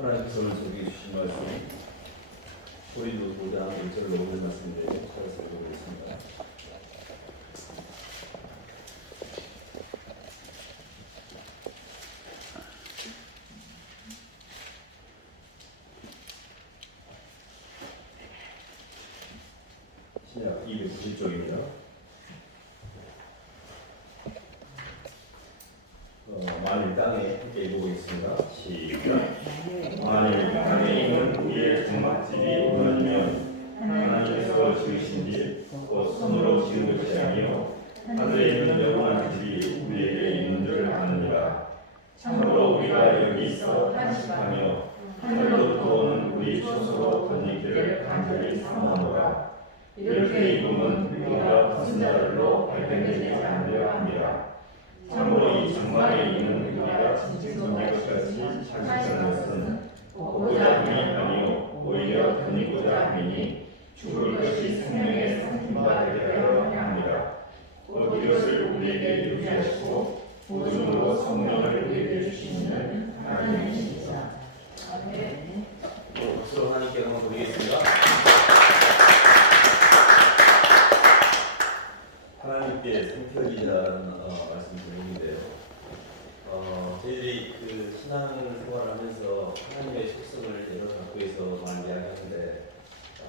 하나님께서 오늘 저에게 주신 말씀 고린도 5장 1절 넘는 말씀인데 제가 살펴보겠습니다. 신약 290쪽입니다. 만일 땅에 함께 읽어보겠습니다. 시작. 만일 땅에 있는 우리의 장막집이 무너지면 하나님께서 지으신 집 곧 손으로 지은 것이 아니요 하늘에 있는 영원한 집이 우리에게 있는 줄 아느니라. 참으로 우리가 여기 있어 탄식하며 하늘로부터 오는 우리 스스로 덧입기를 간절히 사모하노라. 이렇게 입음은 우리가 벗은 자들로 발견되지 않으려 함이라. 참으로 이 장막에 있는 우리가 진실 덧입을 것같이 자식하는 것은 보고자 함이 아니요 오히려 덧입고자 함이니 죽을 것이 생명의 상품과 되려 함이라. 곧 이것을 우리에게 이루게 하시고 보증으로 성령을 우리에게 주시는 하나님이시니라. 아멘. 박수로 하나님께 한번 드리겠습니다. 하나님께 상표이라는 말씀 드리는데요. 저희들이 그 신앙생활을 하면서 하나님의 속성을 여러 각도에서 많이 이야기하는데,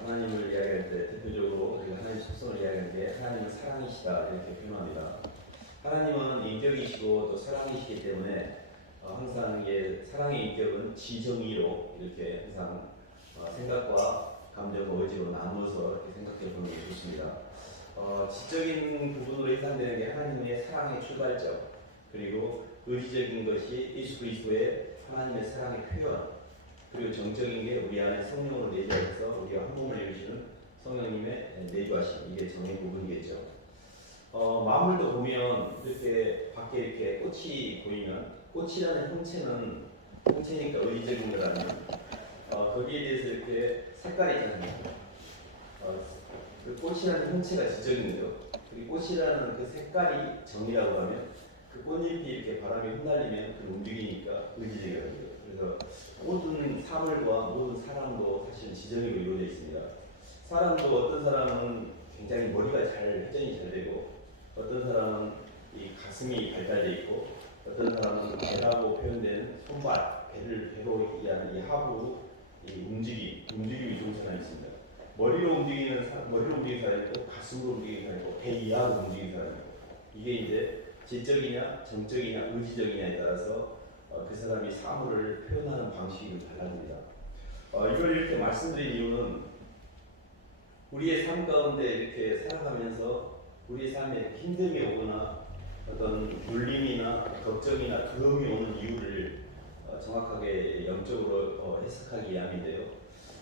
하나님을 이야기할 때 대표적으로 우리가 하나님의 속성을 이야기할 때 하나님은 사랑이시다 이렇게 표현합니다. 하나님은 인격이시고 또 사랑이시기 때문에 항상 사랑의 인격은 지정의로 이렇게 항상 생각과 감정과 의지로 나누어서 이렇게 생각해 보는 게 좋습니다. 지적인 부분으로 해당되는 게 하나님의 사랑의 출발점, 그리고 의지적인 것이 예수 그리스도의 하나님의 사랑의 표현, 그리고 정적인 게 우리 안에 성령으로 내주하셔서 우리와 한 몸을 이루시는 성령님의 내주하심, 이게 정의 부분이겠죠. 마음을도 보면 이렇게 밖에 이렇게 꽃이 보이면 꽃이라는 형체니까 의지적인 거라면 거기에 대해서 이렇게 색깔이 있잖아요. 그 꽃이라는 형체가 지적인 거죠. 그리고 꽃이라는 그 색깔이 정이라고 하면 그 꽃잎이 이렇게 바람에 흩날리면 그 움직이니까 의지적이라는 거죠. 그래서 모든 사물과 모든 사람도 사실 지정으로 이루어져 있습니다. 사람도 어떤 사람은 굉장히 머리가 회전이 잘 되고, 어떤 사람은 이 가슴이 발달되어 있고, 어떤 사람은 배라고 표현되는 손발, 배로 이해하는 이 하부, 이 움직임이 좋은 사람이 있습니다. 머리로 움직이는 사람이 있고, 가슴으로 움직이는 사람이 있고, 배 이하로 움직이는 사람이 있고, 이게 이제 지적이냐, 정적이냐, 의지적이냐에 따라서 그 사람이 사물을 표현하는 방식이 달라집니다. 이걸 이렇게 말씀드린 이유는 우리의 삶 가운데 이렇게 살아가면서 우리의 삶에 힘듦이 오거나 어떤 눌림이나 걱정이나 두려움이 오는 이유를 정확하게 영적으로 해석하기 위함인데요.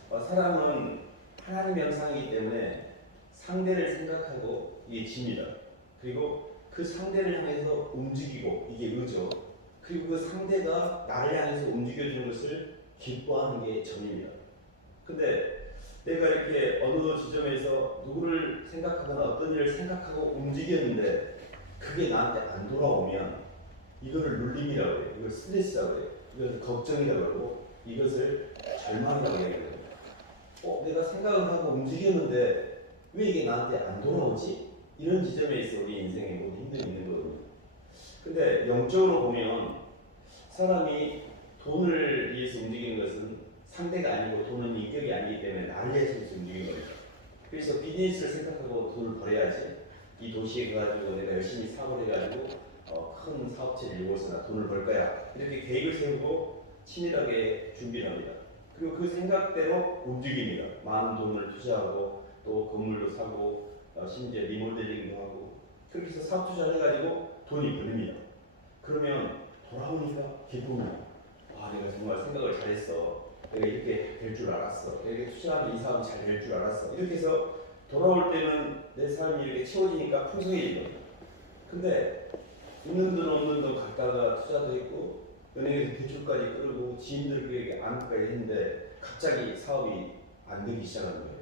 사람은 하나님의 형상이기 때문에 상대를 생각하고 이게 집니다. 그리고 그 상대를 향해서 움직이고 이게 의죠. 그리고 그 상대가 나를 향해서 움직여주는 것을 기뻐하는 게 정입니다. 근데 내가 이렇게 어느 지점에서 누구를 생각하거나 어떤 일을 생각하고 움직였는데 그게 나한테 안 돌아오면 이거를 눌림이라고 해요. 이걸 스트레스라고 해요. 이것을 걱정이라고 하고 이것을 절망이라고 얘기해요. 내가 생각을 하고 움직였는데 왜 이게 나한테 안 돌아오지? 이런 지점에 있어 우리 인생에 모든 힘듦이 있는 거거든요. 근데 영적으로 보면 사람이 돈을 위해서 움직이는 것은 상대가 아니고 돈은 인격이 아니기 때문에 나를 위해서 움직이는 겁니다. 그래서 비즈니스를 생각하고 돈을 벌어야지. 이 도시에 가가지고 내가 열심히 사업을 해가지고 큰 사업체를 열고서 나 돈을 벌 거야. 이렇게 계획을 세우고 치밀하게 준비를 합니다. 그리고 그 생각대로 움직입니다. 많은 돈을 투자하고 또 건물도 사고 심지어 리모델링도 하고 그렇게 해서 사업 투자를 해가지고 돈이 벌립니다. 그러면 돌아오니까 기쁨이야. 내가 정말 생각을 잘했어. 내가 이렇게 될 줄 알았어. 내가 이렇게 투자하면 이 사업이 잘 될 줄 알았어. 이렇게 해서 돌아올 때는 내 삶이 이렇게 채워지니까 풍성해진 겁니다. 근데 있는 돈 없는 돈 갖다가 투자도 했고 은행에서 대출까지 끌고 지인들에게 안까지 했는데 갑자기 사업이 안 되기 시작하는 거예요.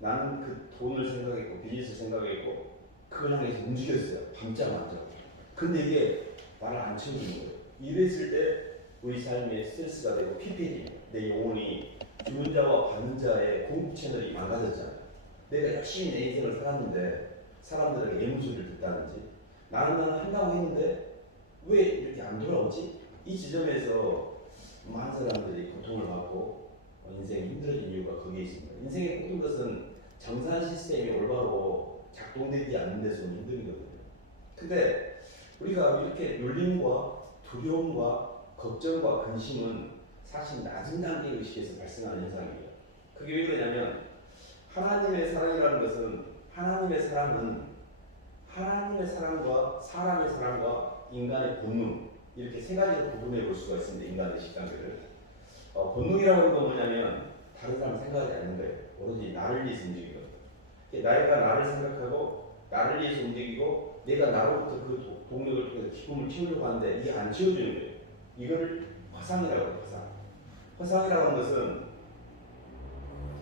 나는 그 돈을 생각했고 비즈니스 생각했고 그걸 향해서 움직였어요. 밤잠 안 자고. 근데 이게 나를 안 채워주는 거예요. 이랬을 때 우리 삶에 스트레스가 되고 PPD, 내 영혼이 주는 자와 받는 자의 공급 채널이 망가졌잖아. 내가 열심히 내 인생을 살았는데 사람들에게 예무소리를 듣다든지 나는 한다고 했는데 왜 이렇게 안 돌아오지? 이 지점에서 많은 사람들이 고통을 받고 인생이 힘들어진 이유가 거기에 있습니다. 인생의 모든 것은 정산 시스템이 올바로 작동되지 않는 데서는 힘들거든요. 근데 우리가 이렇게 눌림과 두려움과 걱정과 근심은 사실 낮은 단계의 의식에서 발생하는 현상입니다. 그게 왜 그러냐면 하나님의 사랑이라는 것은 하나님의 사랑과 사람의 사랑과 인간의 본능 이렇게 세 가지로 구분해 볼 수가 있습니다. 인간의 식단들을 본능이라고 하는 건 뭐냐면 다른 사람 생각하지 않는 거예요. 오로지 나를 위해서 움직이는 거예요. 내가 나를 생각하고 나를 위해서 움직이고 내가 나로부터 그 동력을 통해서 기쁨을 채우려고 하는데 이게 안 채워지는 거예요. 이걸 화상이라고 해요. 화상이라고 하는 것은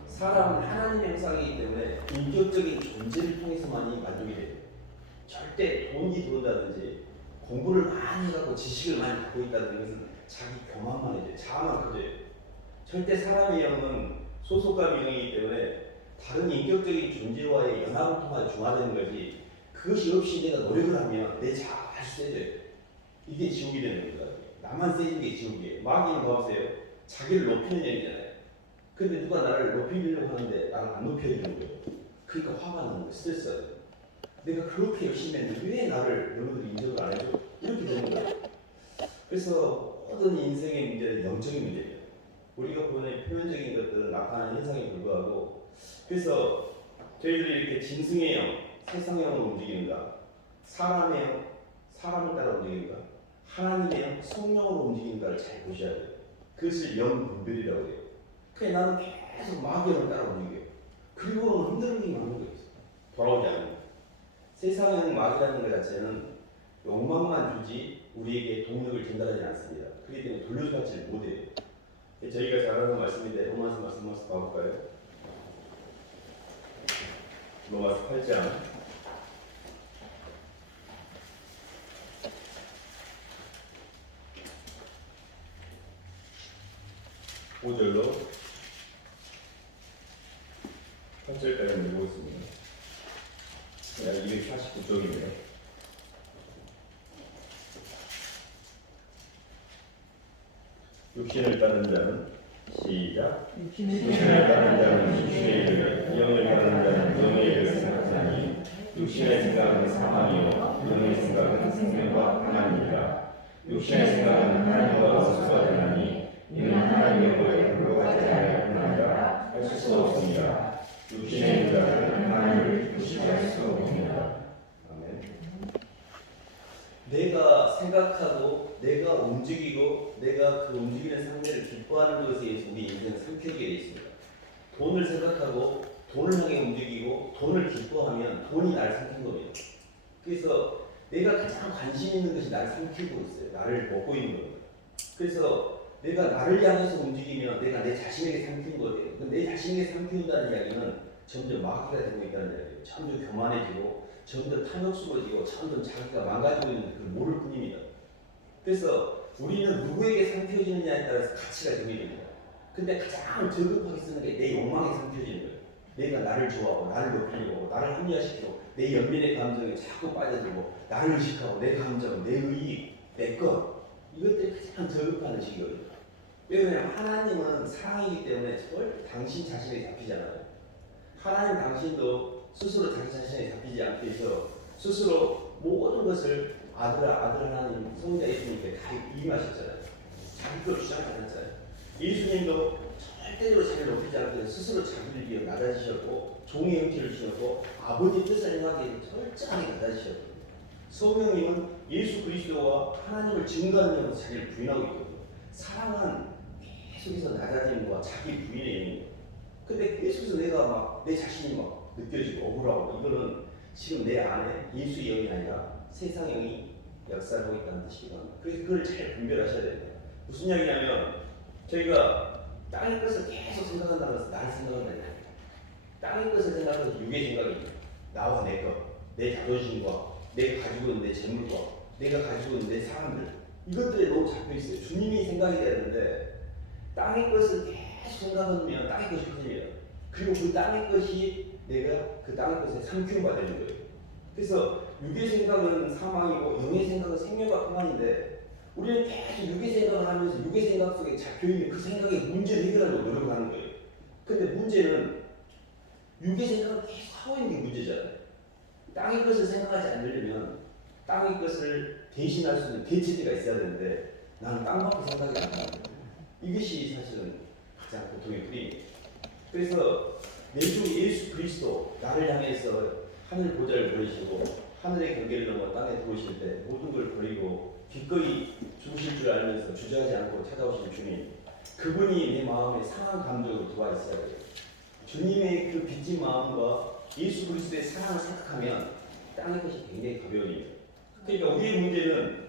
사람은 하나님의 형상이기 때문에 인격적인 존재를 통해서만이 만족이 돼요. 절대 돈이 들어온다든지 공부를 많이 해갖고 지식을 많이 갖고 있다는 것은 자기 교만만 해줘요. 자아만 커져요. 절대 사람의 영은 소속감의 영이기 때문에 다른 인격적인 존재와의 연합을 통해 중화되는 거지 그것이 없이 내가 노력을 하면 내 자아가 아주 세져요. 이게 지옥이 되는 겁니다. 나만 세지는 게 지옥이에요. 마귀는 봐보세요. 자기를 높이는 영이잖아요. 근데 누가 나를 높이려고 하는데 나를 안 높여주는 거예요. 그러니까 화가 나는 거예요. 스트레스가 돼요. 내가 그렇게 열심히 했는데 왜 나를 너희들이 인정을 안 해줘? 이렇게 되는 거예요. 그래서 모든 인생의 문제는 영적인 문제예요. 우리가 보는 표면적인 것들은 나타나는 현상에 불과하고 그래서 저희들이 이렇게 짐승의 영, 세상의 영으로 움직이는가 사람의 영, 사람을 따라 움직이는가 하나님의 영, 성령으로 움직이는가를 잘 보셔야 돼요. 그것을 영분별이라고 해요. 그래 나는 계속 마귀를 따라 움직여요. 그리고는 흔들림이 많은 거예요. 돌아오지 않는 거예요. 세상의 마귀라는 것 자체는 욕망만 주지 우리에게 동력을 전달하지 않습니다. 그렇기 때문에 돌려받지를 못해요. 저희가 잘 아는 말씀인데 로마서 말씀 한번 봐볼까요? 로마서 8장 5절로 8절까지 읽어보겠습니다. 249쪽입니다. 육신을 따른 자는 시작. 육신을 따른 자는 육신의 일을, 영을 따른 자는 영의 일을 생각하니 육신의 생각은 사망이요 영의 생각은 생명과 평안이니라. 육신의 생각은 하나님과 원수가 되나니 이는 하나님의 불러가지 아니할 뿐이라 할 수 없습니다. 육신의 인자는 하나님을 의식할 수 없습니다. 아멘. 내가 생각하고 내가 움직이고 내가 그 움직이는 상대를 기뻐하는 것에 의해서 우리 인생은 삼켜지게 되어 있습니다. 돈을 생각하고 돈을 향해 움직이고 돈을 기뻐하면 돈이 나를 삼킨 겁니다. 그래서 내가 가장 관심 있는 것이 나를 삼키고 있어요. 나를 먹고 있는 겁니다. 그래서 내가 나를 향해서 움직이면 내가 내 자신에게 삼킨 거예요. 내 자신에게 삼킨다는 이야기는 점점 마귀가 되고 있다는 이야기예요. 점점 교만해지고 점점 탐욕스러워지고 점점 자기가 망가지고 있는 그 모를 뿐입니다. 그래서 우리는 누구에게 삼켜지느냐에 따라서 가치가 정해집니다. 근데 가장 저급하게 쓰는 게 내 욕망에 삼켜지는 거예요. 내가 나를 좋아하고 나를 높이려고 나를 합리화시키고 내 연민의 감정에 자꾸 빠져들고 나를 의식하고 내 감정, 내 의익, 내 것 이것들이 가장 저급한 의식이거든요. 왜냐하면 하나님은 사랑이기 때문에 절대 당신 자신에게 잡히지 않아요. 하나님 당신도 스스로 자기 자신에 잡히지 않게 해서 스스로 모든 것을 아들 하나님 성자 예수님께 다 임하셨잖아요. 자기 걸 주장하지 않았잖아요. 예수님도 절대로 자기를 높이지 않고 스스로 자기를 위해 낮아지셨고 종의 형체를 지었고 아버지 뜻을 행하기 위해 철저하게 낮아지셨거든요. 성령님은 예수 그리스도와 하나님을 증거하는 점으로 자기를 부인하고 있거든요. 사랑은 계속해서 낮아짐과 자기 부인의 영이에요. 근데 계속해서 내가 막 내 자신이 막 느껴지고 억울하고 이거는 지금 내 안에 예수의 영이 아니라 세상의 영이 역사하고 있다는 뜻이기도 합니다. 그래서 그걸 잘 분별하셔야 됩니다. 무슨 이야기냐면 저희가 땅의 것을 계속 생각한다고 해서 나를 생각한다는 거예요. 땅의 것을 생각해서 육의 생각입니다. 나와 내 것, 내 자존심과 내가 가지고 있는 내 재물과 내가 가지고 있는 내 사람들 이것들에 너무 잡혀있어요. 주님이 생각이 되는데 땅의 것을 계속 생각하면 땅의 것이 커집니다. 그리고 그 땅의 것이 내가 그 땅의 것에 삼키움 받는 거예요. 그래서 육의 생각은 사망이고 영의 생각은 생명과 평안인데 우리는 계속 육의 생각을 하면서 육의 생각 속에 잡혀있는 그 생각의 문제를 해결하려고 노력하는 거예요. 근데 문제는 육의 생각을 계속 하고 있는 게 문제잖아요. 땅의 것을 생각하지 않으려면 땅의 것을 대신할 수 있는 대체제가 있어야 되는데 나는 땅밖에 생각이 안 나는 거예요. 이것이 사실은 가장 고통의 뿌리입니다. 그래서 내주 예수 그리스도 나를 향해서 하늘 보좌를 버리시고 하늘의 경계를 넘어 땅에 들어오실 때 모든 걸 버리고 기꺼이 죽으실 줄 알면서 주저하지 않고 찾아오신 주님, 그분이 내 마음에 상한 감정으로 들어와 있어야 돼요. 주님의 그 빚진 마음과 예수 그리스도의 사랑을 생각하면 땅의 것이 굉장히 가벼워집니다. 그러니까 우리의 문제는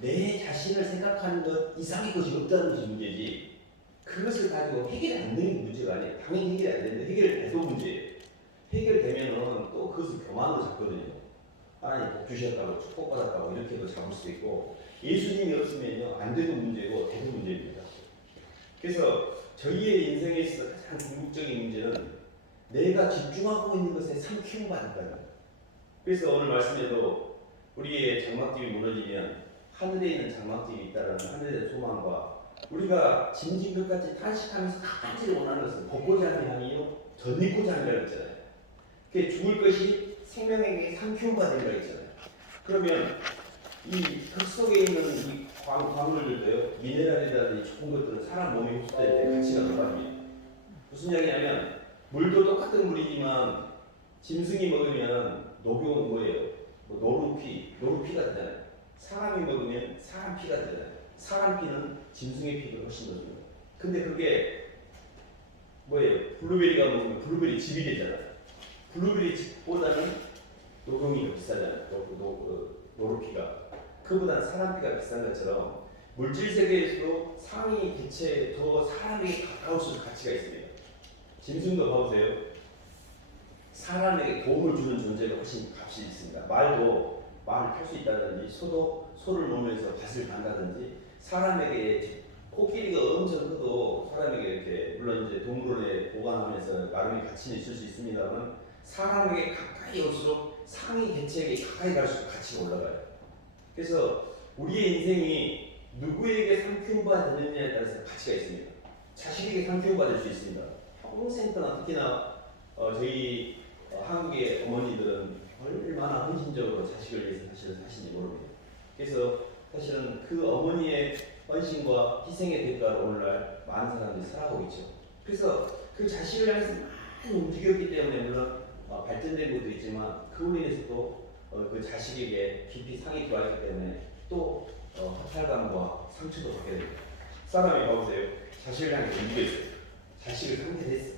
내 자신을 생각하는 것 이상의 것이 없다는 것이 문제지, 그것을 가지고 해결이 안 되는 게 문제가 아니에요. 당연히 해결이 안 되는데 해결돼도 문제예요. 해결되면은 또 그것을 교만으로 잡거든요. 하나님 복 주셨다고 축복받았다고 이렇게도 잡을 수도 있고, 예수님이 없으면요 안 돼도 문제고 돼도 문제입니다. 그래서 저희의 인생에 있어서 가장 궁극적인 문제는 내가 집중하고 있는 것에 삼키움 받는다는 거예요. 그래서 오늘 말씀에도 우리의 장막집이 무너지면 하늘에 있는 장막집이 있다라는 하늘에 대한 소망과 우리가 짐진 것까지 탄식하면서 가까이를 원하는 것은 걷고자 하는 향이요 덧입고자 하는 걸 있잖아요. 그 죽을 것이 생명에게 삼키움 받는 거 있잖아요. 그러면 이 흙 속에 있는 이 광물들도요, 미네랄이라든지 좋은 것들은 사람 몸에 흡수될 때 가치가 높아집니다. 무슨 이야기냐면 물도 똑같은 물이지만 짐승이 먹으면 녹용 뭐예요? 뭐 노루피가 되잖아요. 사람이 먹으면 사람 피가 되잖아요. 사람 피는 짐승의 피가 훨씬 더 좋아요. 근데 그게 뭐예요? 블루베리가 먹으면 블루베리 즙이 되잖아요. 블루베리 즙보다는 녹용이 더 비싸잖아요. 노루피가. 그보다는 사람 피가 비싼 것처럼 물질 세계에서도 상위 개체 더 사람에게 가까울수록 가치가 있습니다. 짐승도 봐보세요. 사람에게 도움을 주는 존재가 훨씬 값이 있습니다. 말도 말을 탈 수 있다든지 소도 소를 놓으면서 밭을 간다든지 사람에게 코끼리가 엄청 커도 사람에게 이렇게 물론 이제 동물원에 보관하면서 나름의 가치는 있을 수 있습니다만 사람에게 가까이 올수록 상위 개체에게 가까이 갈수록 가치가 올라가요. 그래서 우리의 인생이 누구에게 상품화 되느냐에 따라서 가치가 있습니다. 자식에게 상품화 될 수 있습니다. 평생 동안 특히나 저희 한국의 어머니들은 얼마나 헌신적으로 자식을 위해서 사시는지 모릅니다. 그래서 사실은 그 어머니의 헌신과 희생의 대가로 오늘날 많은 사람들이 살아가고 있죠. 그래서 그 자식을 향해서 많이 움직였기 때문에 물론 발전된 것도 있지만 그로 인해서도 그 자식에게 깊이 상이 들어있기 때문에 또 허탈감과 상처도 받게 됩니다. 사람이 봐보세요. 자식을 향해 움직였어요. 자식을 상대했어요.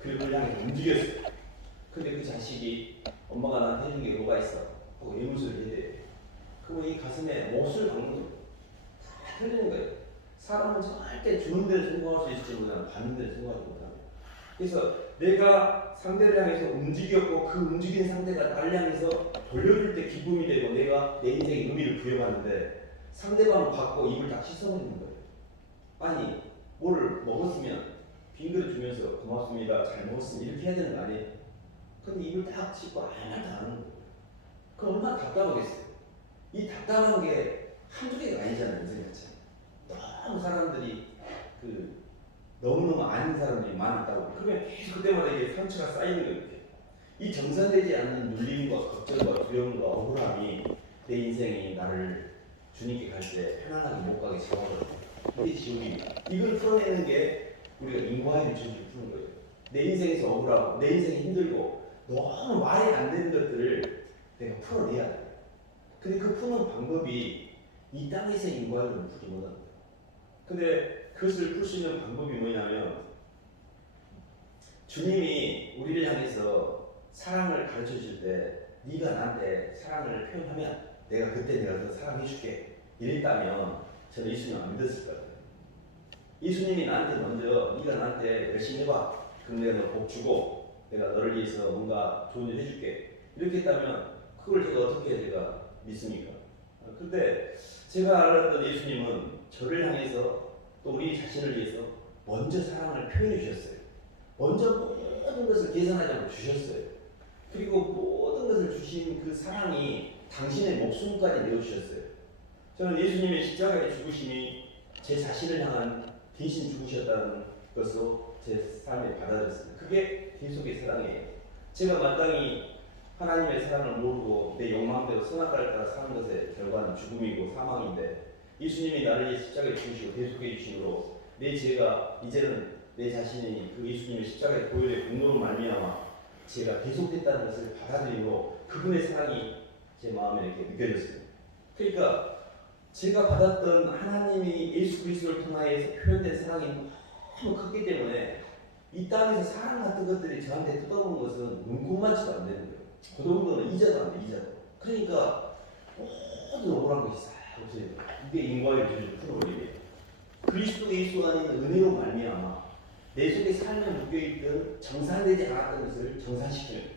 그리고 그를 향해 움직였어요. 근데 그 자식이 엄마가 나한테 해준 게 뭐가 있어? 하고 의문소리를 해야 돼요. 그러면 이 가슴에 못을 박는 거예요. 다 틀리는 거예요. 사람은 절대 주는 데를 성공할 수 있을지 모르나 받는 데를 성공하지 못합니다. 그래서 내가 상대를 향해서 움직였고 그 움직인 상대가 나를 향해서 돌려줄 때 기쁨이 되고 내가 내 인생의 의미를 부여하는데 상대방을 받고 입을 딱 씻어버리는 거예요. 아니 뭐를 먹었으면 빈 그릇 주면서 고맙습니다 잘 먹었습니다 이렇게 해야 되는 거 아니에요? 근데 입을 딱 씻고 아무 말도 안 하는 거예요. 그럼 얼마나 답답하겠어요. 이 답답한 게 한두 개가 아니잖아요. 인생 자체는 너무 사람들이 너무너무 아닌 사람들이 많았다고. 그러면 계속 그때마다 이게 상처가 쌓이는 거예요. 이 정산되지 않는 눌림과 걱정과 두려움과 억울함이 내 인생이 나를 주님께 갈 때 편안하게 못 가게 잡아버려요. 이게 지옥입니다. 이걸 풀어내는 게 우리가 인과의 주님을 푸는 거예요. 내 인생에서 억울하고 내 인생이 힘들고 너무 말이 안 되는 것들을 내가 풀어내야 돼요. 근데 그 푸는 방법이 이 땅에서의 인과를 풀지 못합니다. 근데 그것을 풀 수 있는 방법이 뭐냐면 주님이 우리를 향해서 사랑을 가르쳐 줄 때 네가 나한테 사랑을 표현하면 내가 그때 내가 더 사랑해 줄게 이랬다면 저는 예수님 안 믿었을 거예요. 예수님이 나한테 먼저 네가 나한테 열심히 해봐 그럼 내가 너 복 주고 내가 너를 위해서 뭔가 좋은 일 해줄게 이렇게 했다면 그걸 제가 어떻게 제가 믿습니까? 근데 제가 알았던 예수님은 저를 향해서 또 우리 자신을 위해서 먼저 사랑을 표현해 주셨어요. 먼저 모든 것을 계산하지 않고 주셨어요. 그리고 모든 것을 주신 그 사랑이 당신의 목숨까지 내어주셨어요. 저는 예수님의 십자가의 죽으심이 제 자신을 향한 대신 죽으셨다는 것으로 제 삶에 받아들였습니다. 그게 계속의 사랑이에요. 제가 마땅히 하나님의 사랑을 모르고 내 욕망대로 선악과를 따라 사는 것의 결과는 죽음이고 사망인데, 예수님이 나를 십자가에 죽으시고 대속해 주심으로 내 죄가 이제는 내 자신이 그 예수님의 십자가의 보혈의 공로로 말미암아 제가 대속됐다는 것을 받아들이고 그분의 사랑이 제 마음에 이렇게 느껴졌습니다. 그러니까 제가 받았던 하나님이 예수 그리스도를 통하여서 표현된 사랑이 너무 컸기 때문에 이 땅에서 사랑 같은 것들이 저한테 뜯어오는 것은 눈꼽만치도 안 되는 거예요. 그 정도는 이자도 안 돼, 이자도. 그러니까 모든 억울한 것이 싹 없어요. 이게 인과의 죄를 풀어버리게. 그리스도 예수 안에 있는 은혜로 말미암아 내 속에 삶에 묶여있던 정산되지 않았던 것을 정산시키는 거예요.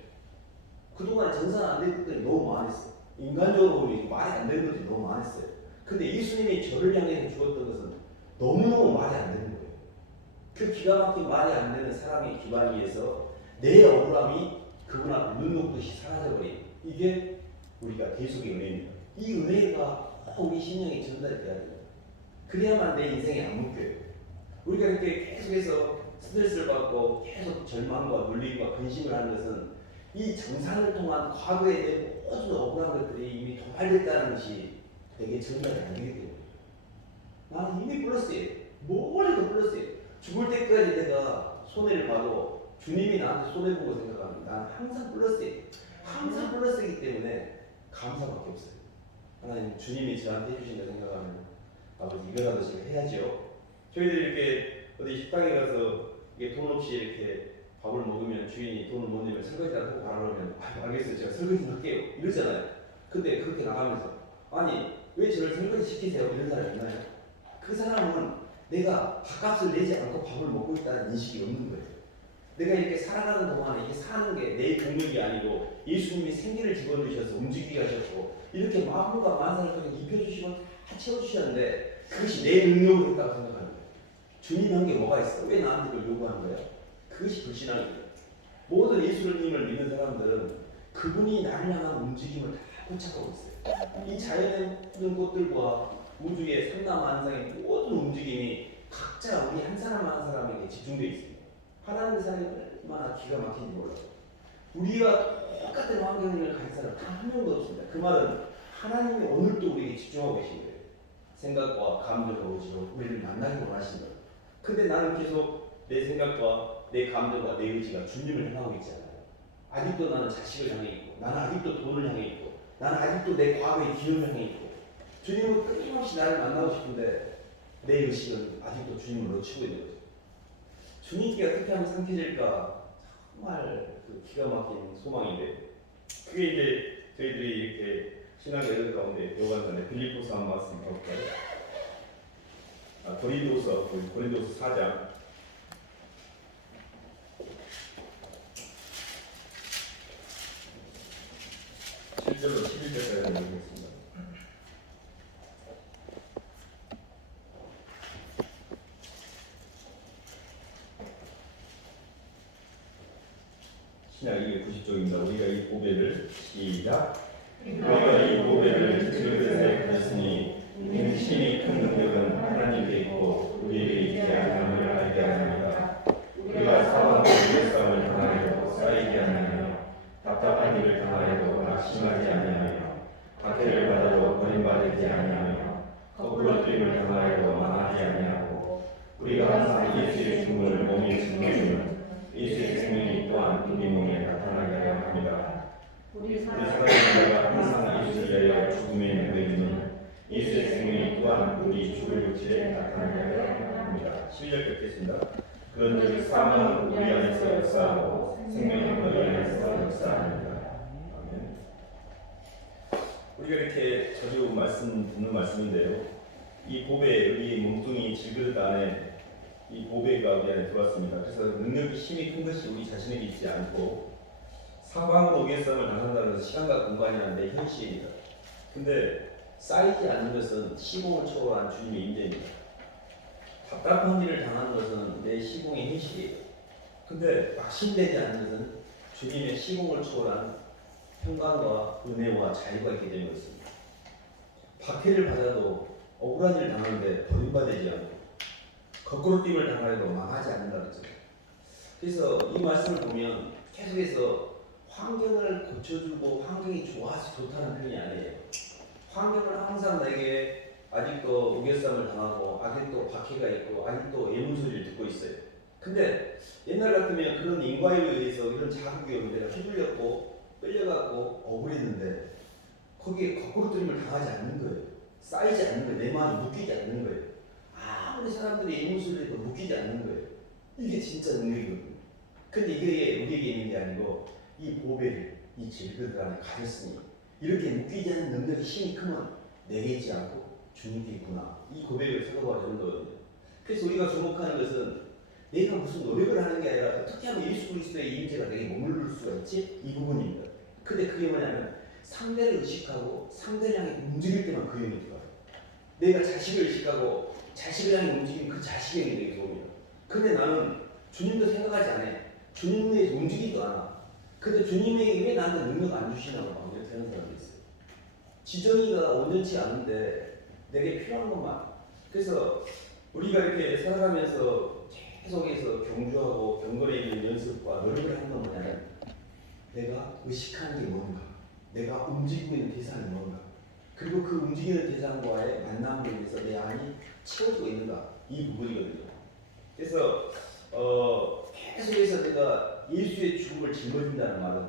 그동안 정산 안 된 것들이 너무 많았어요. 인간적으로 말이 안 되는 것들이 너무 많았어요. 근데 예수님이 저를 향해서 주었던 것은 너무너무 말이 안 되는 거예요. 그 기가 막힌 말이 안 되는 사랑의 기반 위에서 내 억울함이 그분 앞에 눈 녹듯이 사라져버린, 이게 우리가 계속의 은혜입니다. 이 은혜가 우리 심령에 전달돼야 돼요. 그래야만 내 인생에 안 묶여요. 우리가 이렇게 계속해서 스트레스를 받고 계속 절망과 눌림과 근심을 하는 것은 이 정산을 통한 과거에 내 모든 억울한 것들이 이미 도발됐다는 것이 내게 전달이 안 되기 때문에 나는 이미 플러스예요. 뭐래도 플러스예요. 죽을 때까지 내가 손해를 봐도 주님이 나한테 손해보고 생각하면 나는 항상 플러스예요. 항상 플러스이기 때문에 감사밖에 없어요. 하나님, 주님이 저한테 해주신다 생각하면 아버지 이거라도 지금 해야죠. 저희들이 이렇게 어디 식당에 가서 이게 돈 없이 이렇게 밥을 먹으면 주인이 돈을 못 내면 설거지를 하고 가라 그러면 알겠어요, 제가 설거지 할게요 이러잖아요. 근데 그렇게 나가면서 아니 왜 저를 설거지 시키세요 이런 사람이 있나요? 그 사람은 내가 밥값을 내지 않고 밥을 먹고 있다는 인식이 없는 거예요. 내가 이렇게 살아가는 동안에 이게 사는 게 내 동력이 아니고 예수님이 생기를 집어넣으셔서 움직이게 하셨고 이렇게 마음과 만사를 통해 입혀주시고 다 채워주셨는데 그것이 내 능력으로 했다고 생각하는 거예요. 주님이 한 게 뭐가 있어? 왜 나한테 그걸 요구하는 거예요? 그것이 불신앙이에요. 모든 예수님을 믿는 사람들은 그분이 나를 향한 움직임을 다 포착하고 있어요. 이 자연의 모든 꽃들과 우주의 상남만상의 모든 움직임이 각자 우리 한 사람 한 사람에게 집중되어 있습니다. 하나님의 사랑이 얼마나 기가 막힌지 몰라요. 우리가 똑같은 환경을 가진 사람 단 한 명도 없습니다. 그 말은 하나님이 오늘도 우리에게 집중하고 계신 거예요. 생각과 감정과 의지로 우리를 만나기 원하신 거예요. 근데 나는 계속 내 생각과 내 감정과 내 의지가 주님을 향하고 있지 않아요. 아직도 나는 자식을 향해 있고, 나는 아직도 돈을 향해 있고, 나는 아직도 내 과거의 기억을 향해 있고, 주님은 끊임없이 나를 만나고 싶은데 내 의식은 아직도 주님을 놓치고 있는 거죠. 주님께 어떻게 하면 상쾌해질까? 정말 그 기가 막힌 소망인데, 그게 이제 저희들이 이렇게 신앙의 여정 가운데 요한전에 빌립보서 한 말씀 볼까요? 고린도서 4장 7절로 11절까지 읽겠습니다. 신약 290쪽입니다. 우리가 이 고백을 시작. 우리가 이 고백을 들으세 그랬으니 이는 신이 큰 능력은 하나님께 있고 우리에게 있지 않음을 알게 합니다. 우리가 사방으로 싸움을 당하여도 쌓이지 않으며 답답한 일을 당하여도 낙심하지 않으며 박해를 받아도 버림받지 않으며 거꾸로 뛰임을 당하여도 망하지 아니하고 우리가 항상 예수의 죽음을 몸에 짊어지는 예수의 생명이 또한 우리 몸에 나타나게 하려 합니다. 우리 사랑자가 항상 예수를 위하여 죽음에 누워있는 예수의 생명이 또한 우리 죽을 육체에 나타나게 하려 합니다. 11절 뵙겠습니다. 그런즉 사망은 우리 안에서 역사하고 생명은 너희 안에서 역사합니다. 아멘. 우리가 이렇게 자주 듣는 말씀인데요. 이 보배, 여기 몸뚱이 질그릇 안에 이 보배가 우리 안에 들어왔습니다. 그래서 능력이 힘이 큰 것이 우리 자신에게 있지 않고 사방으로 오기의 싸움을 당한다는 것은 시간과 공간이라는 내 현실입니다. 근데 쌓이지 않는 것은 시공을 초월한 주님의 인재입니다. 답답한 일을 당하는 것은 내 근데 막신되지 않는 것은 주님의 시공을 초월한 평강과 은혜와 자유가 있기 때문에 그렇습니다. 박해를 받아도 억울한 일을 당하는데 버림받지 않고 거꾸로 뛴을 당하여도 망하지 않는다 그랬죠. 그래서 이 말씀을 보면 계속해서 환경을 고쳐주고 환경이 좋아서 좋다는 표현이 아니에요. 환경은 항상 내게 아직도 우겨쌈을 당하고 아직도 박해가 있고 아직도 예문소리를 듣고 있어요. 근데 옛날 같으면 그런 인과에 의해서 이런 자극에 내가 휘둘렸고 끌려갔고 억울했는데 거기에 거꾸로 들임을 당하지 않는 거예요. 쌓이지 않는 거예요. 내 마음이 묶이지 않는 거예요. 아무리 사람들이 예문소리를 듣고 묶이지 않는 거예요. 이게 진짜 능력이거든요. 근데 이게 우리에게 있는 게 아니고 이 보배를 이 질그들 안에 가졌으니 이렇게 묶이지 않는 능력의 힘이 크면 내게 있지 않고 주님께 있구나. 이 고백을 생각하기 정도거든요. 그래서 우리가 주목하는 것은 내가 무슨 노력을 하는 게 아니라 어떻게 하면 예수 그리스도의 임재가 내게 머무를 수가 있지? 이 부분입니다. 근데 그게 뭐냐면 상대를 의식하고 상대를 향해 움직일 때만 그 힘이 들어요. 내가 자식을 의식하고 자식을 향해 움직이면 그 자식의 힘이 되게 좋습니다. 근데 나는 주님도 생각하지 않아. 주님에 움직이지도 않아. 근데 주님에게 왜 나한테 능력 안 주시냐고 막 이렇게 하는 사람도 있어요. 지정이가 온전치 않은데 내게 필요한 것만. 그래서 우리가 이렇게 살아가면서 계속해서 경주하고 경건에 있는 연습과 노력을 하는 건 뭐냐면 내가 의식하는 게 뭔가, 내가 움직이고 있는 대상이 뭔가, 그리고 그 움직이는 대상과의 만남으로 인해서 내 안이 채워지고 있는가, 이 부분이거든요. 그래서 계속해서 내가 예수의 죽음을 짊어진다는 말은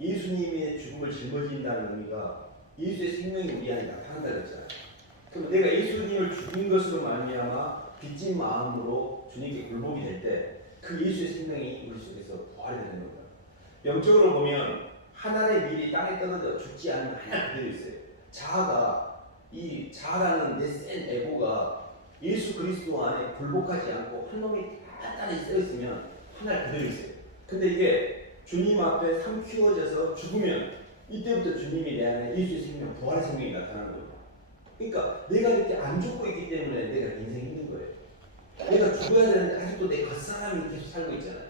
예수님의 죽음을 짊어진다는 의미가 예수의 생명이 우리 안에 나타난다 그랬잖아요. 그럼 내가 예수님을 죽인 것으로 말미암아 빚진 마음으로 주님께 굴복이 될 때 그 예수의 생명이 우리 속에서 부활이 되는 겁니다. 영적으로 보면 하나의 밀이 땅에 떨어져 죽지 않으면 하나 그대로 있어요. 이 자아라는 내 센 에고가 예수 그리스도 안에 굴복하지 않고 한 놈이 단단히 써 있으면 하나 그대로 있어요. 근데 이게 주님 앞에 삼키워져서 죽으면 이때부터 주님이 내 안에 예수의 생명, 부활의 생명이 나타나는 거예요. 그러니까 내가 이렇게 안 죽고 있기 때문에 내가 인생이 힘든 거예요. 내가 죽어야 되는데 아직도 내 겉사람이 계속 살고 있잖아요.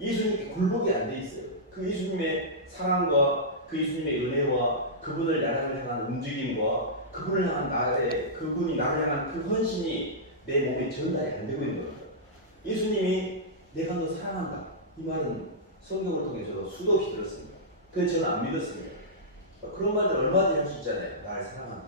예수님께 굴복이 안 돼 있어요. 그 예수님의 사랑과 그 예수님의 은혜와 그분을 나를 향한 움직임과 그분을 향한 그분이 나를 향한 그 헌신이 내 몸에 전달이 안 되고 있는 겁니다. 예수님이 내가 너 사랑한다. 이 말은 성경을 통해 저도 수도 없이 들었습니다. 그래서 저는 안 믿었습니다. 그런 말들 얼마든지 할 수 있잖아요. 나를 사랑한다.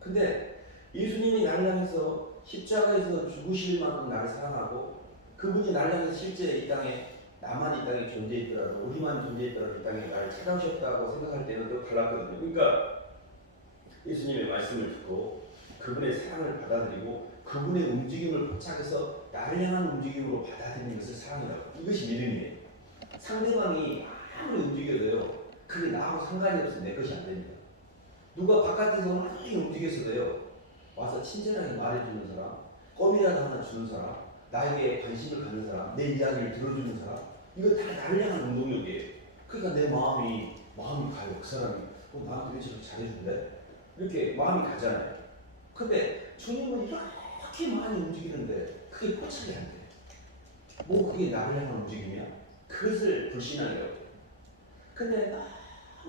근데 예수님이 나를 향해서 십자가에서 죽으실 만큼 나를 사랑하고 그분이 나를 향해서 실제 이 땅에 나만 이 땅에 존재했더라도 우리만 존재했더라도 이 땅에 나를 찾아오셨다고 생각할 때는 또 달랐거든요. 그러니까 예수님의 말씀을 듣고 그분의 사랑을 받아들이고 그분의 움직임을 포착해서 나를 향한 움직임으로 받아들이는 것을 사랑이라고. 이것이 믿음이에요. 상대방이 아무리 움직여도요 그게 나하고 상관이 없어요. 내 것이 안 됩니다. 누가 바깥에서 많이 움직였어도요 와서 친절하게 말해주는 사람, 껌이라도 하나 주는 사람, 나에게 관심을 갖는 사람, 내 이야기를 들어주는 사람, 이거 다 나를 향한 운동력이에요. 그러니까 내 마음이 가요. 그 사람이 나한테 왜 저렇게 잘해준대? 이렇게 마음이 가잖아요. 근데 주님은 이렇게 많이 움직이는데 그게 포착이 안 돼. 뭐 그게 나를 향한 움직임이야? 그것을 불신앙이라고 해요. 근데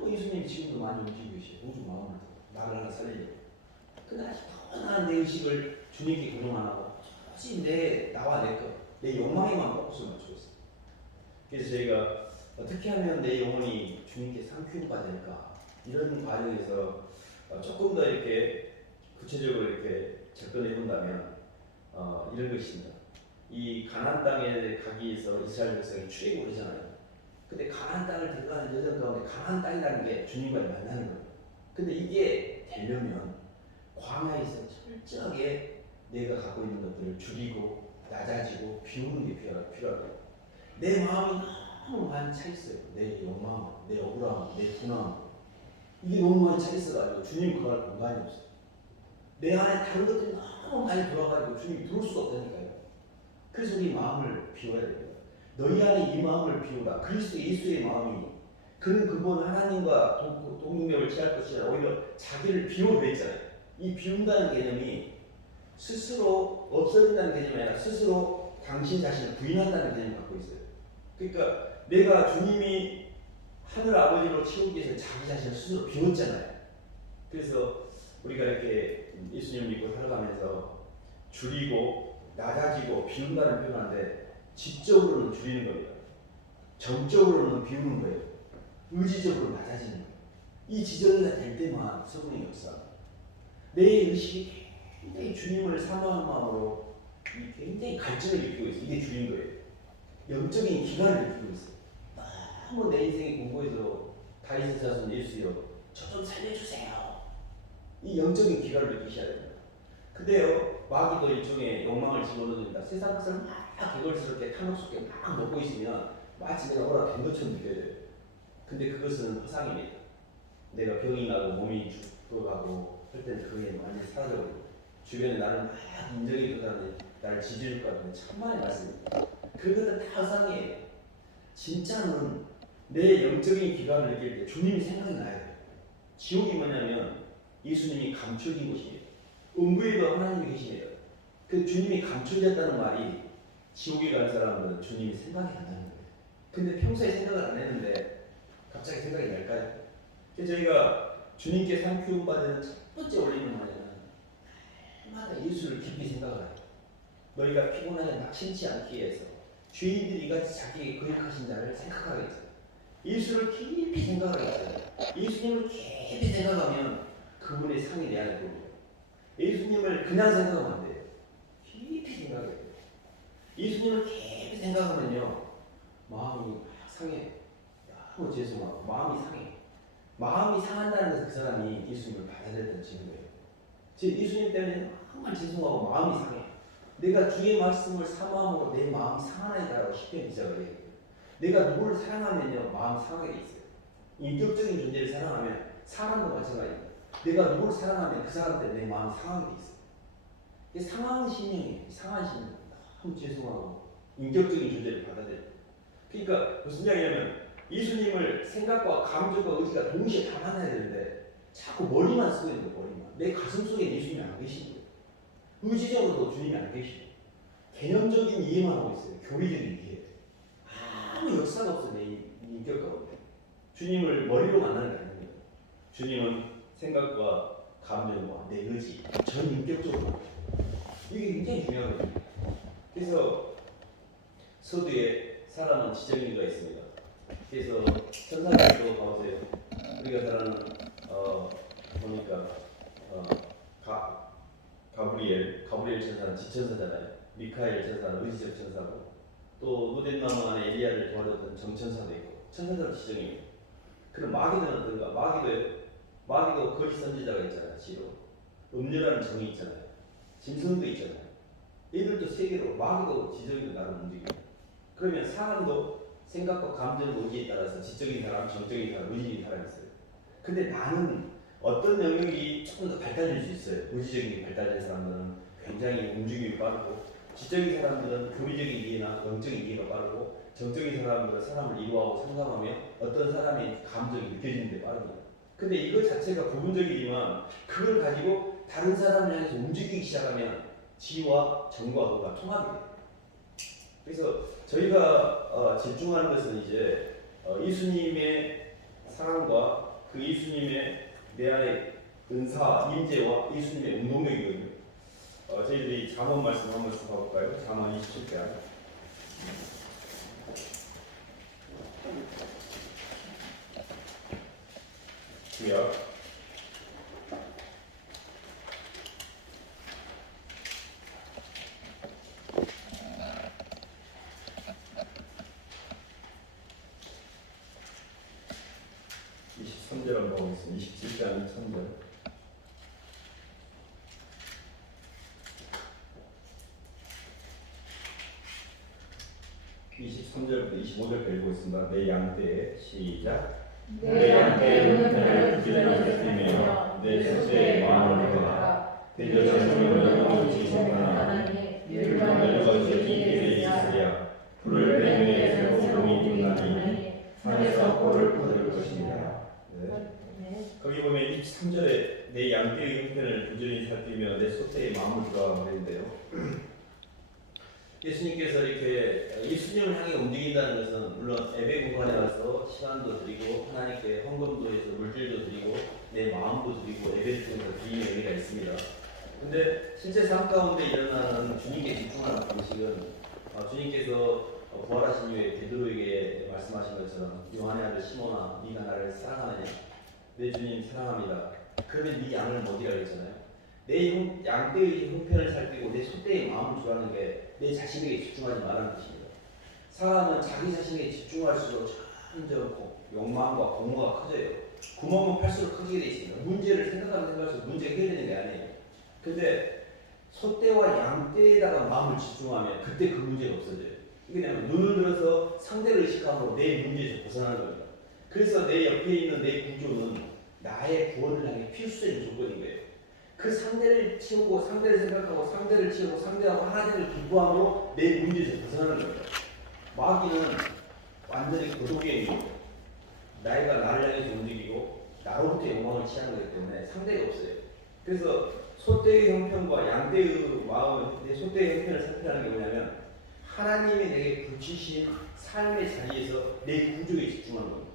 예수님이 지금도 많이 움직이고 계시요 오죽 마음을 나를 하나 살리려고. 근데 아직 나는 내 의식을 주님께 고정 안 하고 오직 나와 내 것, 내 욕망에만 포커스를 맞추고 있어요. 그래서 저희가 어떻게 하면 내 영혼이 주님께 상쾌가 될까 이런 과정에서 조금 더 이렇게 구체적으로 이렇게 접근해 본다면 이런 것입니다. 이 가나안 땅에 가기 위해서 이스라엘 백성이 출애굽을 하잖아요. 근데 가나안 땅을 들어가는 여정 가운데 가나안 땅이라는 게 주님과의 만나는 거예요. 근데 이게 되려면 광야에서 철저하게 내가 갖고 있는 것들을 줄이고 낮아지고 비우는 게 필요하고 내 마음이 너무 많이 차 있어요. 내 욕망, 내 억울함, 내 분함 이게 너무 많이 차 있어가지고 주님 그걸 공간이 없어요. 내 안에 다른 것들이 너무 많이 들어와가지고 주님이 들어올 수가 없다니까요. 그래서 우리 마음을 비워야 됩니다. 너희 안에 이 마음을 비우라. 그리스도 예수의 마음이 그는 근본 하나님과 동등력을 취할 것이 아니라 오히려 자기를 비우려 했잖아요. 이 비운다는 개념이 스스로 없어진다는 개념이 아니라 스스로 당신 자신을 부인한다는 개념을 갖고 있어요. 그러니까 내가 주님이 하늘 아버지로 채우기 위해서 자기 자신을 스스로 비웠잖아요. 그래서 우리가 이렇게 예수님 믿고 살아가면서 줄이고 낮아지고 비운다는 표현인데 지적으로는 줄이는 겁니다. 정적으로는 비우는 거예요. 의지적으로 낮아지는 거예요. 이 지정이가 될 때만 성령의 역사. 내 의식이 굉장히 주님을 사모하는 마음으로 굉장히 갈증을 느끼고 있어요. 이게 줄인 거예요. 영적인 기간을 느끼고 있어요. 너무 내 인생이 공고해서 다윗의 자손 예수여 저 좀 살려주세요. 이 영적인 기간을 느끼셔야 됩니다. 근데요 마귀도 일종의 욕망을 집어넣습니다. 세상 것을 막 개걸스럽게 탐욕스럽게 막 먹고 있으면 마치 내가 뭐라 된 것처럼 느껴져요. 근데 그것은 허상입니다. 내가 병이 나고 몸이 죽어가고 할 때는 그게 완전히 사라져버리고 주변에 나는 막 인정이 있는 사람들이 나를 지지해줄 것 같은데 천만의 말씀입니다. 그것은 다 허상이에요. 진짜는 내 영적인 기간을 느낄 때 주님이 생각이 나야 돼요. 지옥이 뭐냐면 예수님이 감춰진 곳이에요. 음부에도 하나님이 계시네요. 그 주님이 감춰졌다는 말이 지옥에 간 사람은 주님이 생각이 안 나는 거예요. 근데 평소에 생각을 안 했는데 갑자기 생각이 날까요? 그래서 저희가 주님께 산 키움 받는 첫 번째 올리는 말에는 날마다 예수를 깊이 생각을 해요. 너희가 피곤하게 낙심치 않기 위해서 죄인들이 이같이 자기에게 거역하신 자를 생각하겠어요. 예수를 깊이 생각하겠어요. 예수님을 깊이 생각하면 그분의 상이 내 안에 들어옵니다. 예수님을 그냥 생각하면 안 돼요. 깊이 생각해야 돼요. 예수님을 깊이 생각하면요 마음이 상해. 너무 죄송하고 마음이 상해. 마음이 상한다는 것은 그 사람이 예수님을 받아들였다는 증거예요. 제 예수님 때문에 정말 죄송하고 마음이 상해. 내가 주의 말씀을 사모함으로 내 마음이 상하나이다라고 쉽게 기자가 얘기해요. 내가 누구를 사랑하면요 마음이 상하게 돼 있어요. 인격적인 존재를 사랑하면 사람도 마찬가지입니다. 내가 누구를 사랑하면 그 사람 때문에 내 마음이 상하게 돼 있어요. 이게 상한 심령이에요. 상한 심령. 너무 죄송하고 인격적인 존재를 받아들여요. 그러니까 무슨 이야기냐면 예수님을 생각과 감정과 의지가 동시에 다 만나야 되는데 자꾸 머리만 쓰고 있는 거예요. 머리만. 내 가슴 속에 예수님이 안 계신 거예요. 의지적으로도 주님이 안 계시고 개념적인 이해만 하고 있어요. 교리적인 이해. 아무 역사가 없어요. 내 인격 가운데. 주님을 머리로 만나는 게 아닙니다. 주님은 생각과 감정과 내 의지, 전 인격적으로 이게 굉장히 중요하거든요. 그래서 서두에 사람은 지정인가 있습니다. 그래서 천사들도 봐보세요. 우리가 잘 아는 보니까 가브리엘 천사는 지천사잖아요. 미카엘 천사는 의지적 천사고 또 노덴 나무 안에 엘리야를 도와줬던 정천사도 있고 천사들은 지정입니다. 그럼 마귀는 어떤가? 마귀도 거짓 선지자가 있잖아요. 지로 음료라는 정이 있잖아요. 짐승도 있잖아요. 얘들도 세계로 마귀도 지적인 나를 움직입니다. 그러면 사람도 생각과 감정, 의지에 따라서 지적인 사람, 정적인 사람, 의지적인 사람이 있어요. 근데 나는 어떤 영역이 조금 더 발달될 수 있어요. 의지적인 게 발달된 사람들은 굉장히 움직임이 빠르고 지적인 사람들은 교리적인 이해나 영적인 이해가 빠르고 정적인 사람들은 사람을 이해하고 상담하며 어떤 사람의 감정이 느껴지는 데 빠릅니다. 근데 이것 자체가 부분적이지만 그걸 가지고 다른 사람을 향해서 움직이기 시작하면 지와 정과 의가 통합이 돼요. 그래서 저희가 집중하는 것은 이제 예수님의 사랑과 그 예수님의 내 안의 은사, 임재와 예수님의 운동력이거든요. 저희들이 잠언 말씀 한번 봐볼까요? 잠언 27장. 구약 23절 한번 보겠습니다. 27장 3절. 23절부터 25절까지 읽겠습니다. 내 양떼 시작. 내 양떼의 은혜를 부지런히 살피며 내 소수의 마음을 두어라. 그저 전심으로 지속하나 하나니 율법을 거짓이 길에 있으랴. 불을 배후에 소금이 빛나니 산에서 꿀을 거둘 것이니라. 거기 보면 23절에 내 양떼의 형편을 부지런히 살피며 내 소태의 마음을 두어라 그랬는데요. 예수님께서 이렇게 예수님을 향해 움직인다는 것은 물론 예배 공간에 와서 시간도 드리고 하나님께 헌금도 해서 물질도 드리고 내 마음도 드리고 예배를 통해서 드리는 의미가 있습니다. 근데 실제 삶 가운데 일어나는 주님께 집중하는 방식은 주님께서 부활하신 이후에 베드로에게 말씀하신 것처럼 요한의 아들 시몬아 네가 나를 사랑하느냐? 내 주님 사랑합니다. 그러면 네 양을 먹이라 했잖아요. 내 양떼의 형편을 살피고 내 소떼의 마음을 주라는 게 내 자신에게 집중하지 말라는 뜻입니다. 사람은 자기 자신에게 집중할수록 점점 욕망과 공허가 커져요. 구멍은 팔수록 커지게 돼 있습니다. 문제를 생각하면 생각할수록 문제가 해결되는 게 아니에요. 근데 소떼와 양떼에다가 마음을 집중하면 그때 그 문제가 없어져요. 이게 뭐냐면 눈을 들어서 상대를 의식함으로 내 문제에서 벗어나는 겁니다. 그래서 내 옆에 있는 내 구조는 나의 구원을 향해 필수적인 조건인 거예요. 그 상대를 치우고 상대를 생각하고 상대를 치우고 상대하고 하나님을 기부함으로 내 문제에서 벗어나는 겁니다. 마귀는 완전히 고독의 의미예요. 나이가 나를 향해서 움직이고 나로부터 영광을 취하는 거기 때문에 상대가 없어요. 그래서 소떼의 형편과 양떼의 마음, 내 소떼의 형편을 살피라는 게 뭐냐면 하나님이 내게 붙이신 삶의 자리에서 내 구조에 집중하는 겁니다.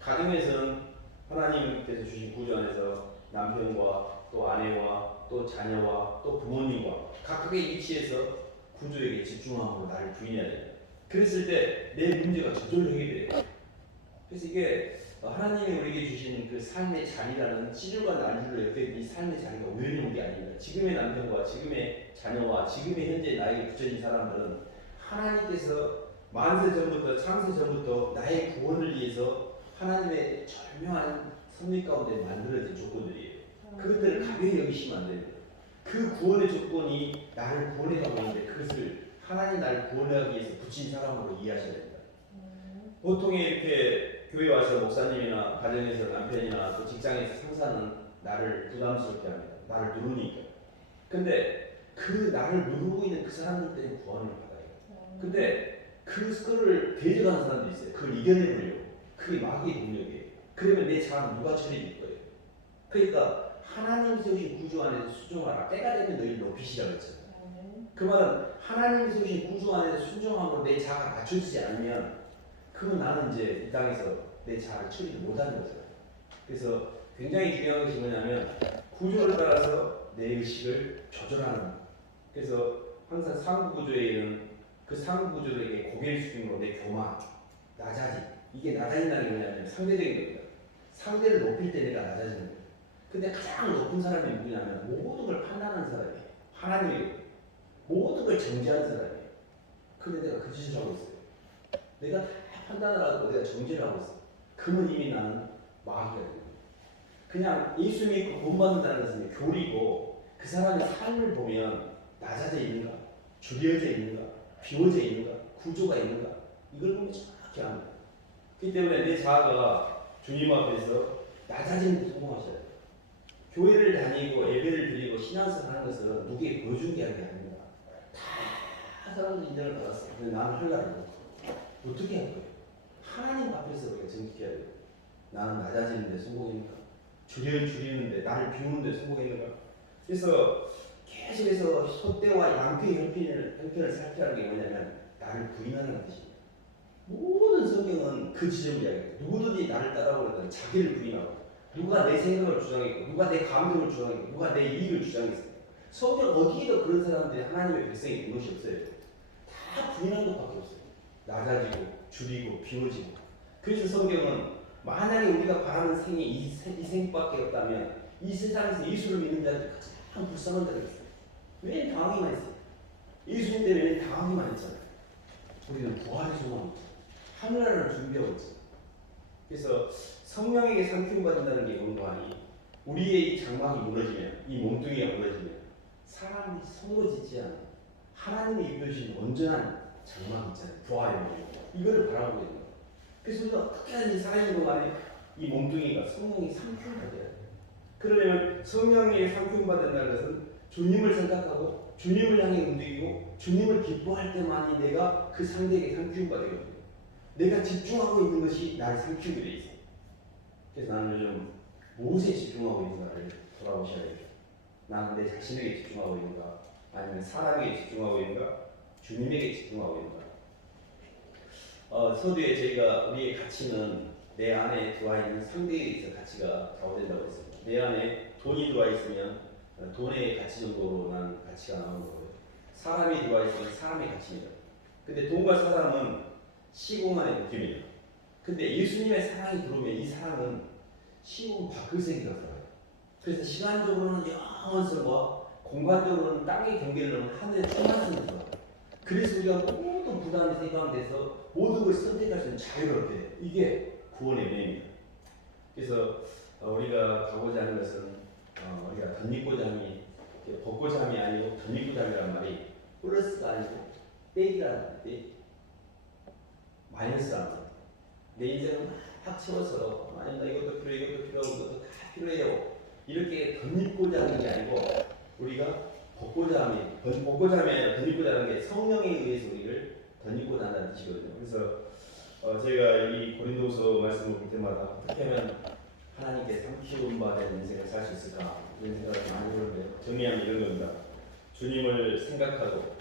가정에서는 하나님께서 주신 구조 안에서 남편과 또 아내와 또 자녀와 또 부모님과 각각의 위치에서 구조에게 집중함으로 나를 부인해야 됩니다. 그랬을 때 내 문제가 저절로 해결돼요. 그래서 이게 하나님이 우리에게 주신 그 삶의 자리라는 찌질과 난주를 옆에 이 삶의 자리가 우연히 온 게 아닙니다. 지금의 남편과 지금의 자녀와 지금의 현재 나에게 붙여진 사람들은 하나님께서 만세 전부터 창세 전부터 나의 구원을 위해서 하나님의 절묘한 섭리 가운데 만들어진 조건들이에요. 그것들을 가벼이 여기시면 안 됩니다. 그 구원의 조건이 나를 구원해가고 있는데 그것을 하나님 나를 구원하기 위해서 붙인 사람으로 이해하셔야 됩니다. 보통 이렇게 교회 와서 목사님이나 가정에서 남편이나 또 직장에서 상사는 나를 부담스럽게 합니다. 나를 누르니까. 근데 그 나를 누르고 있는 그 사람들 때문에 구원을 받아요. 근데 그거를 대적하는 사람도 있어요. 그걸 이겨내려고. 그게 마귀의 동력이에요. 그러면 내 자아는 누가 처리될 거예요. 그러니까 하나님이 세우신 구조 안에서 순종하라. 때가 되면 너희를 높이시라고 했잖아요. 그 말은 하나님이 세우신 구조 안에서 순종함으로 내 자아가 갖춰지지 않으면 그러면 나는 이제 이 땅에서 내 자아를 처리를 못하는 거죠. 그래서 굉장히 중요한 것이 뭐냐면 구조를 따라서 내 의식을 조절하는. 그래서 항상 상부 구조에는 그 상부 구조에게 고개를 숙이므로 내 교만, 낮아짐. 이게 낮아진다는 게 뭐냐면 상대적인 겁니다. 상대를 높일 때 내가 낮아지는 거예요. 근데 가장 높은 사람이 누구냐면 모든 걸 판단하는 사람이에요. 하나님이에요. 모든 걸 정죄하는 사람이에요. 근데 내가 그 짓을 하고 있어요. 내가 다 판단을 하고 내가 정죄를 하고 있어요. 그러면 이미 나는 마귀가 됩니다. 그냥 예수 믿고 구원받는다는 것은 교리고 그 사람의 삶을 보면 낮아져 있는가, 줄여져 있는가, 비워져 있는가, 구조가 있는가 이걸 보면 정확히 압니다. 그렇기 때문에 내 자아가 주님 앞에서 낮아지는 데 성공하셔야 돼요. 교회를 다니고 예배를 드리고 신앙생활 하는 것은 누구에게 보여주는 게 아닙니다. 다 사람들 인정을 받았어요. 근데 나는 하려고 어떻게 할 거예요? 하나님 앞에서 우리가 정직해야 돼요. 나는 낮아지는데 성공했는가? 줄이는데 나를 비우는데 성공했는가? 그래서 계속해서 소떼와 양떼의 형편을 살피라는 게 뭐냐면 나를 부인하는 뜻입니다. 모든 성경은 그 지점을 이야기해요. 누구든지 나를 따라오려면 자기를 부인하고 누가 내 생각을 주장했고 누가 내 감정을 주장했고 누가 내 이익을 주장했어요. 성경 어디에도 그런 사람들이 하나님의 백성이 된 것이 없어요. 다 부인한 것밖에 없어요. 낮아지고 줄이고 비워지고. 그래서 성경은 만약에 우리가 바라는 생이 이 생밖에 없다면 이 세상에서 예수를 믿는 자들이 가장 불쌍한 자들이 있어요. 왜 당하기만 했어요? 예수님 때문에 왜 당하기만 했잖아요. 우리는 부활의 소망이 있죠. 하늘나라를 준비하고 있죠. 그래서 성령에게 상품 받는다는 게 뭔가하니 우리의 이 장막이 무너지면 이 몸뚱이가 무너지면 사람이 성거짓지 않아요. 하나님이 입혀주신 온전한 장막 있잖아요. 부활의 몸. 이거를 바라보고 있는 거예요. 그래서 우리가 어떻게 하든지 살아있는 동안에 이 몸뚱이가 성령이 상품 받아야 돼요. 그러려면 성령에게 상품 받는다는 것은 주님을 생각하고 주님을 향해 움직이고 주님을 기뻐할 때만이 내가 그 상대에게 상품 받거든요. 내가 집중하고 있는 것이 나를 상품이 되어 있어요. 그래서 나는 요즘 무엇에 집중하고 있는가를 돌아보셔야 돼요. 나는 내 자신에게 집중하고 있는가? 아니면 사람에게 집중하고 있는가? 주님에게 집중하고 있는가? 서두에 저희가 우리의 가치는 내 안에 들어와 있는 상대에 의해서 가치가 좌우된다고 했습니다. 내 안에 돈이 들어와 있으면 돈의 가치 정도로 난 가치가 나오는 거고요. 사람이 들어와 있으면 사람의 가치입니다. 근데 돈과 사람은 시공간의 느낌입니다. 근데 예수님의 사랑이 들어오면 이 사랑은 시공 밖의 세계가 들어요. 그래서 시간적으로는 영원성과 공간적으로는 땅의 경계를 넘은 하늘의 충만성이 들어요. 그래서 우리가 모든 부담이 해방돼서 모든 걸 선택할 수 있는 자유롭게 이게 구원의 은혜입니다. 그래서 우리가 가고자 하는 것은 우리가 덧입고자 함이 벗고자 함이 아니고 덧입고자 함이란 말이 플러스가 아니고 빼기라는 마이너스라는 거예요. 내 인생을 막 채워서 아니 나 이것도 필요해 이것도 필요하고 이것도 다 필요해요 이렇게 덧입고자 하는 게 아니고 우리가 벗고자 함이 아니라 덧입고자 하는 게 성령에 의해서 우리를 덧입고자 한다는 뜻이거든요. 그래서 저희가 이 고린도서 말씀을 볼 때마다 어떻게 하면 하나님께 삼키운 바 된 인생을 살 수 있을까 이런 생각을 많이 해보는데요. 정리하면 이런 겁니다. 주님을 생각하고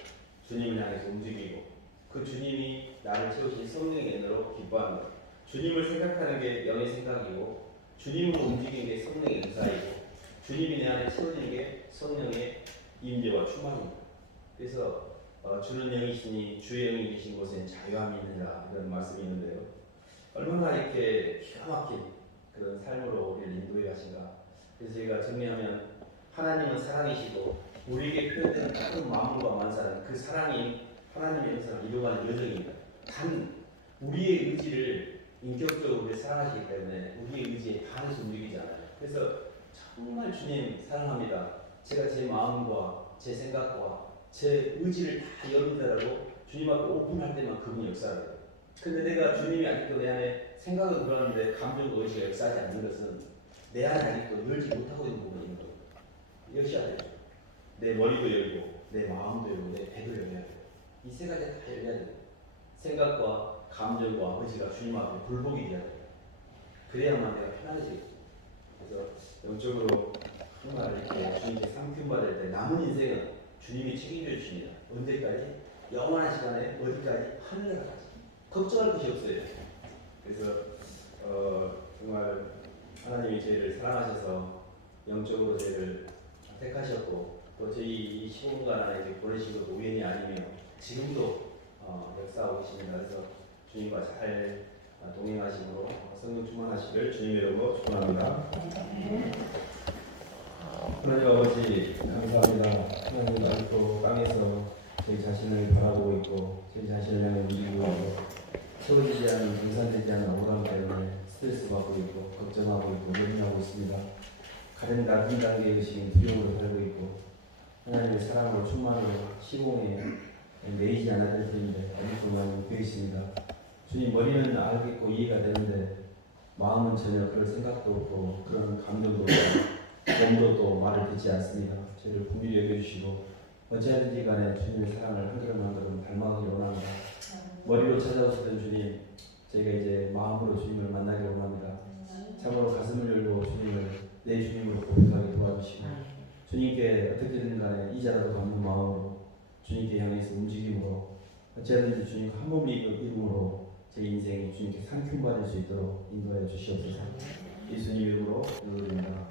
주님을 향해서 움직이고 그 주님이 나를 채우신 성령의 은혜로 기뻐하는 것. 주님을 생각하는 게 영의 생각이고 주님으로 움직이는 게 성령의 은사이고 주님이 내 안에 채워지는 게 성령의 임재와 충만입니다. 그래서 주는 영이시니 주의 영이 계신 곳엔 자유함이 있느니라 이런 말씀이 있는데요. 얼마나 이렇게 기가 막힌 그런 삶으로 우리를 인도해 가신가. 그래서 저희가 정리하면 하나님은 사랑이시고 우리에게 표현되는 큰 마음과 만사는 그 사랑이 하나님의 영상을 이루어가는 여정입니다. 단 우리의 의지를 인격적으로 우리를 사랑하시기 때문에 우리의 의지에 반해서 움직이지 않아요. 그래서 정말 주님 사랑합니다. 제가 제 마음과 제 생각과 제 의지를 다 열어드리라고 주님 앞에 오픈할 때만 그분이 역사해요. 근데 내가 주님이 아직도 내 안에 생각은 들었는데 감정과 의지가 역사하지 않는 것은 내 안에 아직도 열지 못하고 있는 부분이 있는 거예요. 열셔야 돼요. 내 머리도 열고 내 마음도 열고 내 배도 열어야 돼요. 이 세 가지가 다 열려야 돼요. 생각과 감정과 의지가 주님 앞에 불복이 돼야 돼요. 그래야만 내가 편안해지겠죠. 그래서 영적으로 정말 이렇게 주님께 삼킴 받을 때 남은 인생은 주님이 책임져 주십니다. 언제까지? 영원한 시간에 어디까지? 하늘나라까지. 걱정할 것이 없어요. 그래서 정말 하나님이 저희를 사랑하셔서 영적으로 저희를 택하셨고 또 저희 이 시공간 안에 보내신 것도 우연이 아니며 지금도 역사하고 계십니다. 그래서 주님과 잘 동행하심으로 성령 충만하시길 주님의 이름으로 축원합니다. 하나님 아버지 감사합니다. 하나님 아직도 땅에서 저희 자신을 바라보고 있고 저희 자신을 향해 움직이고 있고 채워지지 않은 분산되지 않은 억울함 때문에 스트레스 받고 있고 걱정하고 있고 염려하고 있습니다. 가장 낮은 단계의 의식인 두려움으로 살고 있고 하나님의 사랑으로 충만으로 시공에 매이지 않아야 될 텐데 아직도 많이 묶여 있습니다. 주님 머리는 알겠고 이해가 되는데 마음은 전혀 그럴 생각도 없고 그런 감정도 없고 몸도 또 말을 듣지 않습니다. 저희를 긍휼히 여겨주시고 어찌하든지 간에 주님의 사랑을 한 걸음 한 걸음 닮아가기 원합니다. 머리로 찾아오시던 주님 저희가 이제 마음으로 주님을 만나기 원합니다. 참으로 가슴을 열고 주님을 내 주님으로 고백하게 도와주시고 주님께 어떻게든 간에 이자라도 갚는 마음으로 주님께 향해서 움직임으로 어찌하든지 주님과 한 몸이 이름으로 제 인생이 주님께 상큼 받을 수 있도록 인도하여 주시옵소서. 예수님 이름으로 기도드립니다.